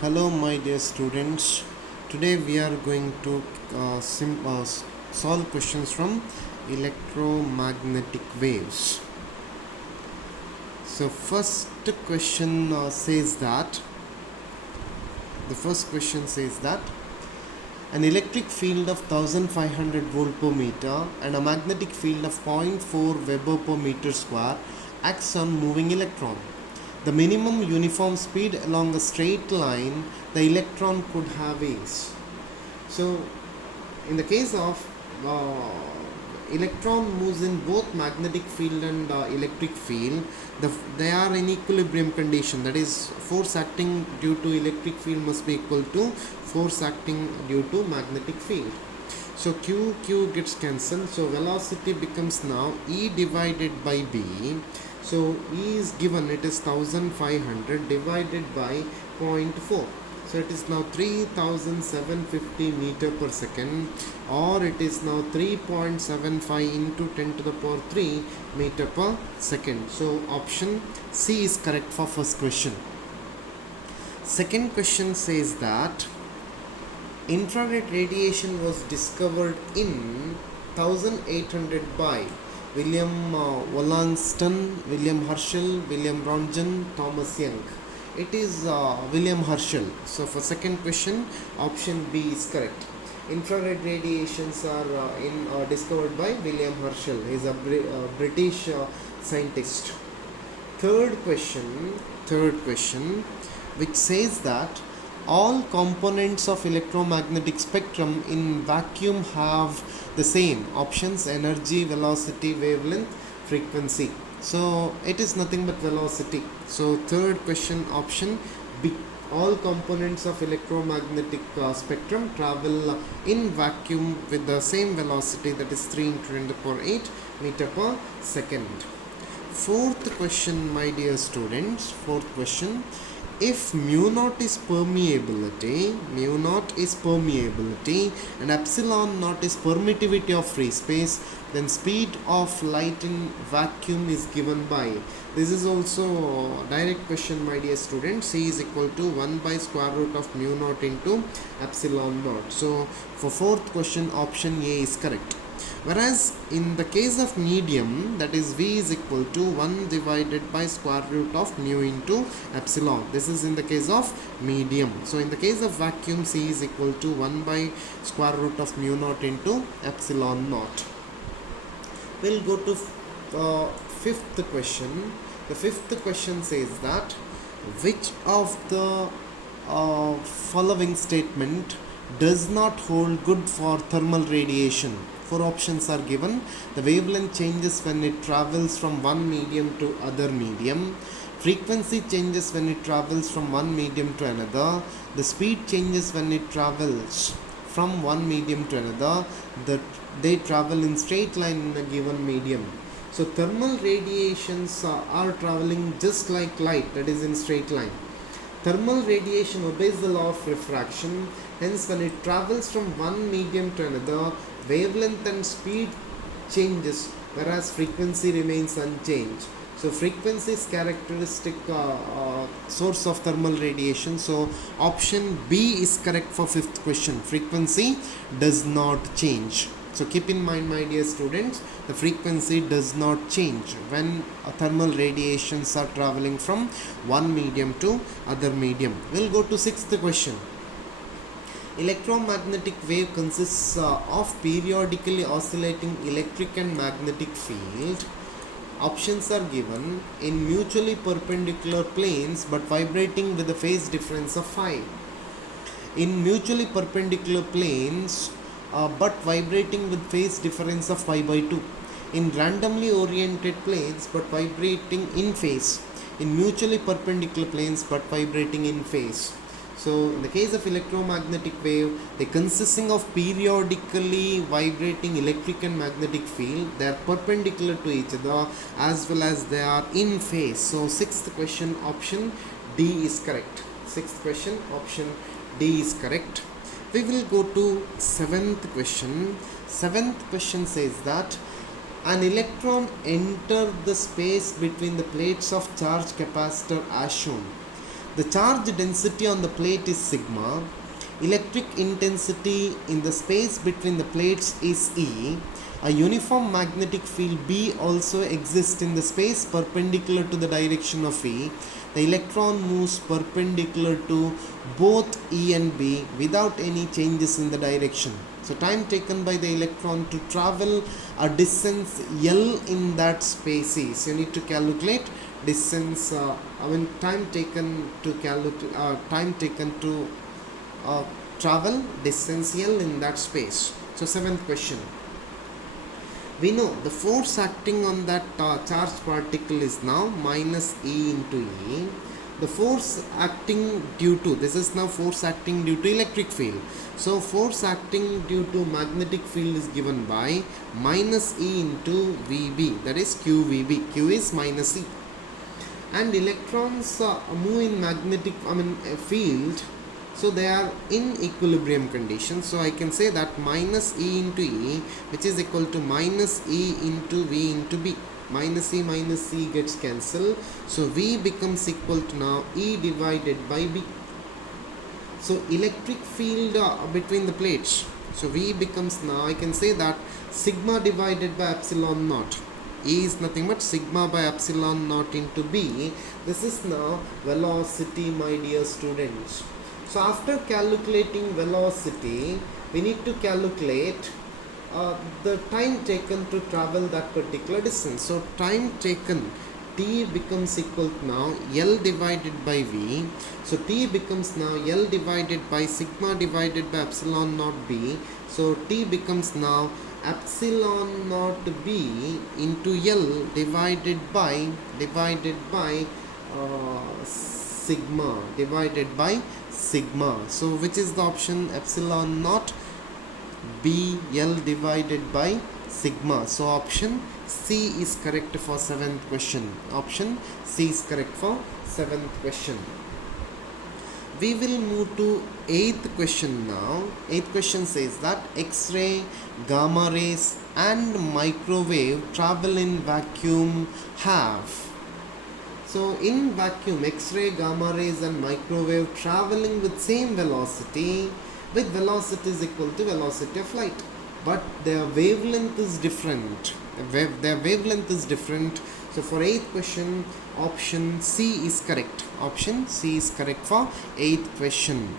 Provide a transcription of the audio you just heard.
Hello, my dear students. Today we are going to solve questions from electromagnetic waves. So, first question says that an electric field of 1500 volt per meter and a magnetic field of zero point 0.4 Weber per meter square acts on moving electron. The minimum uniform speed along a straight line the electron could have is. So, in the case of electron moves in both magnetic field and electric field, they are in equilibrium condition. That is, force acting due to electric field must be equal to force acting due to magnetic field. So Q gets cancelled. So velocity becomes now E divided by B. So E is given, it is 1500 divided by 0.4. So it is now 3750 meter per second, or it is now 3.75 into 10 to the power 3 meter per second. So option C is correct for first question. Second question says that infrared radiation was discovered in 1800 by William Wollaston, William Herschel, William Röntgen, Thomas Young. It is William Herschel. So for second question, option B is correct. Infrared radiations are discovered by William Herschel. He is a British scientist. Third question, which says that all components of electromagnetic spectrum in vacuum have the same options: energy, velocity, wavelength, frequency. So it is nothing but velocity. So third question, option B. All components of electromagnetic spectrum travel in vacuum with the same velocity, that is 3 into 10 to the power 8 meter per second. Fourth question, my dear students, if mu naught is permeability and epsilon naught is permittivity of free space, then speed of light in vacuum is given by, this is also direct question, my dear students. C is equal to 1 by square root of mu naught into epsilon naught. So for fourth question, option A is correct. Whereas in the case of medium, that is V is equal to 1 divided by square root of mu into epsilon. This is in the case of medium. So in the case of vacuum, C is equal to 1 by square root of mu naught into epsilon naught. We'll go to fifth question. The fifth question says that which of the following statement does not hold good for thermal radiation? Four options are given. The wavelength changes when it travels from one medium to other medium. Frequency changes when it travels from one medium to another. The speed changes when it travels from one medium to another. They travel in straight line in a given medium. So thermal radiations are traveling just like light, that is in straight line. Thermal radiation obeys the law of refraction. Hence, when it travels from one medium to another, wavelength and speed changes, whereas frequency remains unchanged. So frequency is characteristic source of thermal radiation. So option B is correct for fifth question. Frequency does not change. So keep in mind, my dear students, the frequency does not change when thermal radiations are traveling from one medium to other medium. We'll go to sixth question. Electromagnetic wave consists of periodically oscillating electric and magnetic field. Options are given: in mutually perpendicular planes but vibrating with a phase difference of phi. In mutually perpendicular planes but vibrating with phase difference of pi by 2. In randomly oriented planes but vibrating in phase. In mutually perpendicular planes but vibrating in phase. So in the case of electromagnetic wave, they consisting of periodically vibrating electric and magnetic field. They are perpendicular to each other as well as they are in phase. So sixth question, option D is correct. Sixth question, option D is correct. We will go to seventh question. Seventh question says that an electron enters the space between the plates of charge capacitor as shown. The charge density on the plate is sigma. Electric intensity in the space between the plates is E. A uniform magnetic field B also exists in the space perpendicular to the direction of E. The electron moves perpendicular to both E and B without any changes in the direction. So time taken by the electron to travel a distance L in that space is, you need to calculate distance, time taken to travel distance L in that space. So seventh question. We know the force acting on that charged particle is now minus E into E. The force acting due to, this is now force acting due to electric field. So force acting due to magnetic field is given by minus E into VB, that is QVB. Q is minus E. And electrons move in magnetic field, so they are in equilibrium condition. So I can say that minus E into E, which is equal to minus E into V into B. Minus E gets cancelled, so V becomes equal to now E divided by B. So electric field between the plates, so V becomes now, I can say that sigma divided by epsilon naught. E is nothing but sigma by epsilon naught into B. This is now velocity, my dear students. So after calculating velocity, we need to calculate the time taken to travel that particular distance. So time taken, T becomes equal to now L divided by V. So T becomes now L divided by sigma divided by epsilon naught B. So T becomes now epsilon naught B into L divided by sigma. So which is the option? Epsilon naught B L divided by sigma. So option C is correct for seventh question. Option C is correct for seventh question. We will move to eighth question now. Eighth question says that X-ray, gamma rays and microwave travel in vacuum have. So in vacuum, X-ray, gamma rays and microwave traveling with same velocity, with velocity is equal to velocity of light, but their wavelength is different. So for eighth question, option C is correct. Option C is correct for eighth question.